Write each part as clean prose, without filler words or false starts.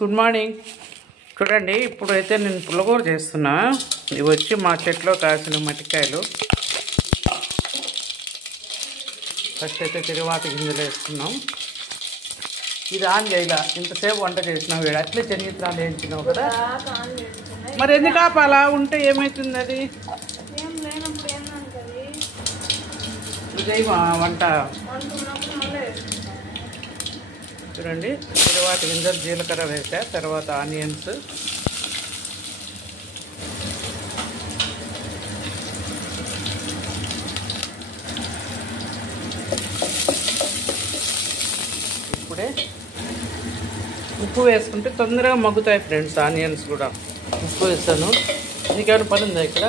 Good morning. చూడండి, ఇప్పుడైతే నేను పుల్లగూర చేస్తున్నా. ఇవి వచ్చి మా చెట్లో కాసిన మట్టికాయలు. ఫస్ట్ అయితే తిరువాత గింజలు వేస్తున్నాం. ఇది ఆన్ చేయాల, ఇంతసేపు వంట చేసినావు వీడు అట్లే శనగిత్రాలు వేయించినావు కదా. మరి ఎందుకు ఆపాలా? ఉంటే ఏమవుతుంది? అది ఇదే వంట. చూడండి, తర్వాత గింజలు జీలకర్ర వేసా, తర్వాత ఆనియన్స్, ఇప్పుడే ఉప్పు వేసుకుంటే తొందరగా మగ్గుతాయి ఫ్రెండ్స్. ఆనియన్స్ కూడా ఉప్పు వేసాను. నీకేమైనా పని ఉందా ఇక్కడ?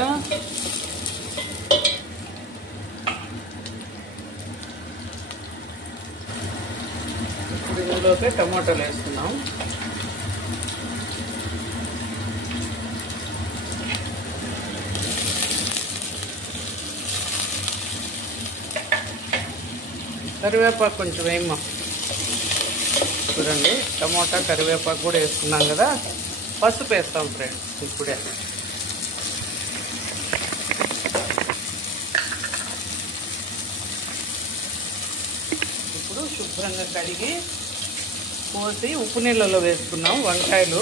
ఇప్పుడు ఇందులోకి టమాటాలు వేస్తున్నాం. కరివేపాకు కొంచెం వేయమ్మా. చూడండి, టమాటా కరివేపాకు కూడా వేసుకున్నాం కదా. పసుపు వేస్తాం ఫ్రెండ్స్ ఇప్పుడే. ఇప్పుడు శుభ్రంగా కడిగి పోసి ఉప్పు నీళ్ళలో వేసుకున్నాం. వంకాయలు,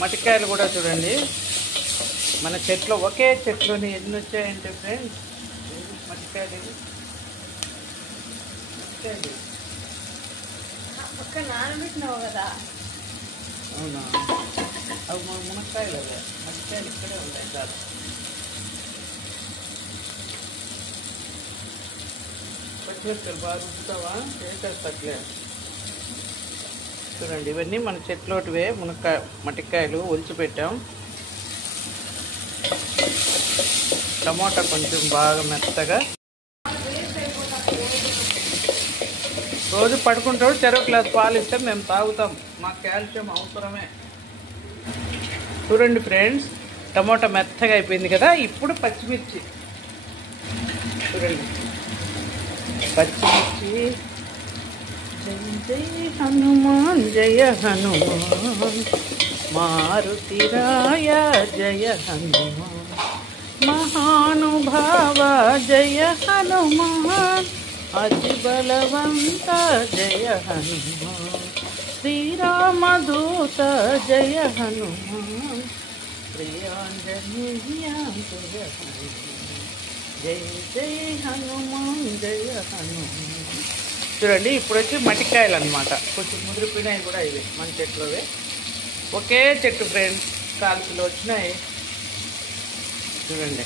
మట్టికాయలు కూడా చూడండి, మన చెట్లో ఒకే చెట్లోని ఎన్ని వచ్చాయంటే ఫ్రెండ్స్, మట్టికాయలు నానబెట్టినావు కదా. అవునా? అవి మా మునక్కాయలు, అదే మట్టికాయలు ఇక్కడే ఉంటాయి సార్. పచ్చిమిరపకాయలు బాగా ఉంచుతావా? వేసేస్తట్లే. చూడండి, ఇవన్నీ మన చెట్లోటివే మట్టికాయలు ఒలిచిపెట్టాం. టమాటా కొంచెం బాగా మెత్తగా. రోజు పడుకుంటాడు, చెరువు గ్లాస్ పాలు ఇస్తే మేము తాగుతాం. మాకు కాల్షియం అవసరమే. చూడండి ఫ్రెండ్స్, టమాటా మెత్తగా అయిపోయింది కదా. ఇప్పుడు పచ్చిమిర్చి చూడండి, పచ్చిమిర్చి. జై జై హనుమాన్ జయ హనుమాన్, మారుతిరాయ జయ హనుమాన్, మహానుభావ జయ హనుమాన్, అతి బలవంత జయ హనుమాన్, శ్రీరామదూత జయ హనుమాన్, ప్రియాంజనేయ జయ హనుమాన్, జై జై హనుమాన్ జయ హనుమాన్. చూడండి, ఇప్పుడు వచ్చి మట్టికాయలు అనమాట. కొంచెం ముదిరిపోయినాయి కూడా ఇవి మన చెట్లోవే. ఒకే చెట్టు ఫ్రెండ్స్, 4 కిలో వచ్చినాయి. చూడండి,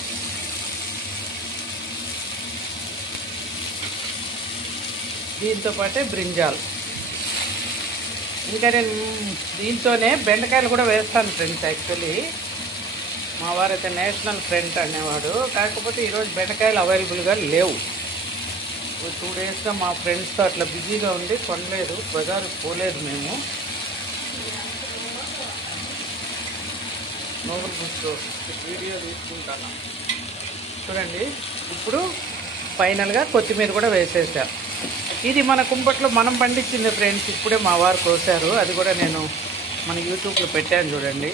దీంతో పాటే బ్రింజాల్. ఇంకా నేను దీంతోనే బెండకాయలు కూడా వేస్తాను ఫ్రెండ్స్. యాక్చువల్లీ మా వారైతే నేషనల్ ఫ్రెండ్ అనేవాడు, కాకపోతే ఈరోజు బెండకాయలు అవైలబుల్గా లేవు. 2 డేస్గా మా ఫ్రెండ్స్తో అట్లా బిజీగా ఉండి కొనలేదు, బజారుకు పోలేదు మేము. నోబుల్ బుక్స్ వీడియో తీసుకుంటాను. చూడండి, ఇప్పుడు ఫైనల్గా కొత్తిమీర కూడా వేసేసా. ఇది మన కుంపట్లో మనం పండించింది ఫ్రెండ్స్. ఇప్పుడే మా వారు కోసారు, అది కూడా నేను మన యూట్యూబ్లో పెట్టాను చూడండి.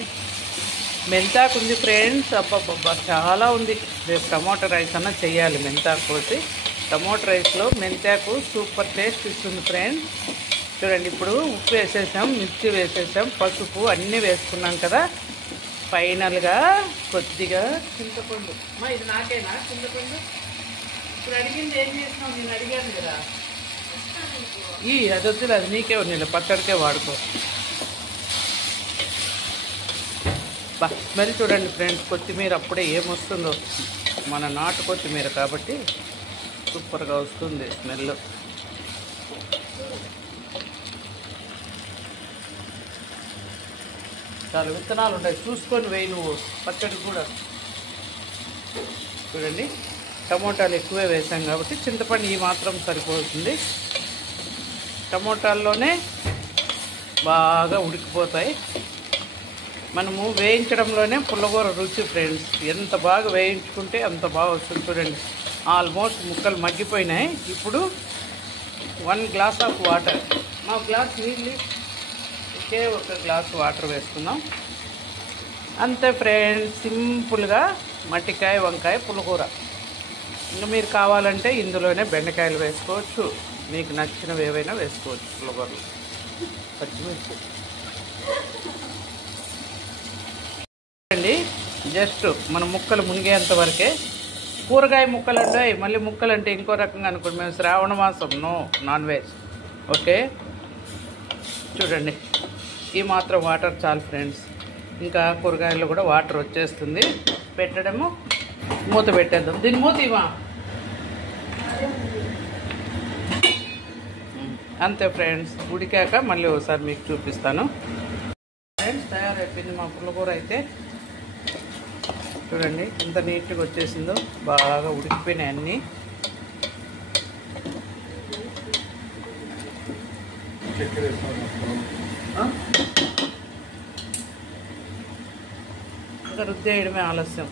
మెంతాకు ఉంది ఫ్రెండ్స్, అబ్బబ్బబ్బా చాలా ఉంది. రేపు టమాటో రైస్ అన్నా చెయ్యాలి. మెంతాకు కోసి టమాటో రైస్లో మెంతాకు సూపర్ టేస్ట్ ఇస్తుంది ఫ్రెండ్స్. చూడండి, ఇప్పుడు ఉప్పు వేసేసాం, మిర్చి వేసేసాం, పసుపు అన్నీ వేసుకున్నాం కదా. ఫైనల్గా కొద్దిగా చింతపండు. ఇది నాకేనా చింతపండు? ఇప్పుడు అడిగింది ఏం చేసినావు? నేను అడిగాను కదా. అది వద్దులే, అది నీకే నేను పచ్చడికే వాడుకో. స్మెల్ చూడండి ఫ్రెండ్స్, కొత్తిమీర అప్పుడే ఏమొస్తుందో. మన నాటు కొత్తిమీర కాబట్టి సూపర్గా వస్తుంది స్మెల్. చాలా విత్తనాలు ఉంటాయి, చూసుకొని వేయి నువ్వు పచ్చడి కూడా. చూడండి, టమోటాలు ఎక్కువే వేసాం కాబట్టి చింతపండు ఈ మాత్రం సరిపోతుంది. టమోటాల్లోనే బాగా ఉడికిపోతాయి. మనము వేయించడంలోనే పుల్లగూర రుచి ఫ్రెండ్స్. ఎంత బాగా వేయించుకుంటే అంత బాగా వస్తుంది. చూడండి, ఆల్మోస్ట్ ముక్కలు మగ్గిపోయినాయి. ఇప్పుడు 1 గ్లాస్ ఆఫ్ వాటర్, 1 గ్లాస్ నీళ్ళు ఒకే ఒక గ్లాస్ వాటర్ వేసుకుందాం. అంతే ఫ్రెండ్స్, సింపుల్గా మట్టికాయ వంకాయ పులిహోర. ఇంకా మీరు కావాలంటే ఇందులోనే బెండకాయలు వేసుకోవచ్చు, మీకు నచ్చినవి ఏవైనా వేసుకోవచ్చు. పులిహోరలు పచ్చిమిర్చి అండి. జస్ట్ మన ముక్కలు మునిగేంత వరకే. కూరగాయ ముక్కలు ఉంటాయి, మళ్ళీ ముక్కలు అంటే ఇంకో రకంగా అనుకోండి. మేము శ్రావణ మాసం నాన్ వెజ్. ఓకే, చూడండి ఈ మాత్రం వాటర్ చాలు ఫ్రెండ్స్. ఇంకా కూరగాయల్లో కూడా వాటర్ వచ్చేస్తుంది. పెట్టడము, మూత పెట్టేద్దాం. దీని మూత ఇవా. అంతే ఫ్రెండ్స్, ఉడికాక మళ్ళీ ఒకసారి మీకు చూపిస్తాను. ఫ్రెండ్స్, తయారైపోయింది మా పులిహోర అయితే. చూడండి ఎంత నీట్గా వచ్చేసిందో, బాగా ఉడికిపోయినాయి అన్నీ. ఇంకా రుద్దేయడమే ఆలస్యం.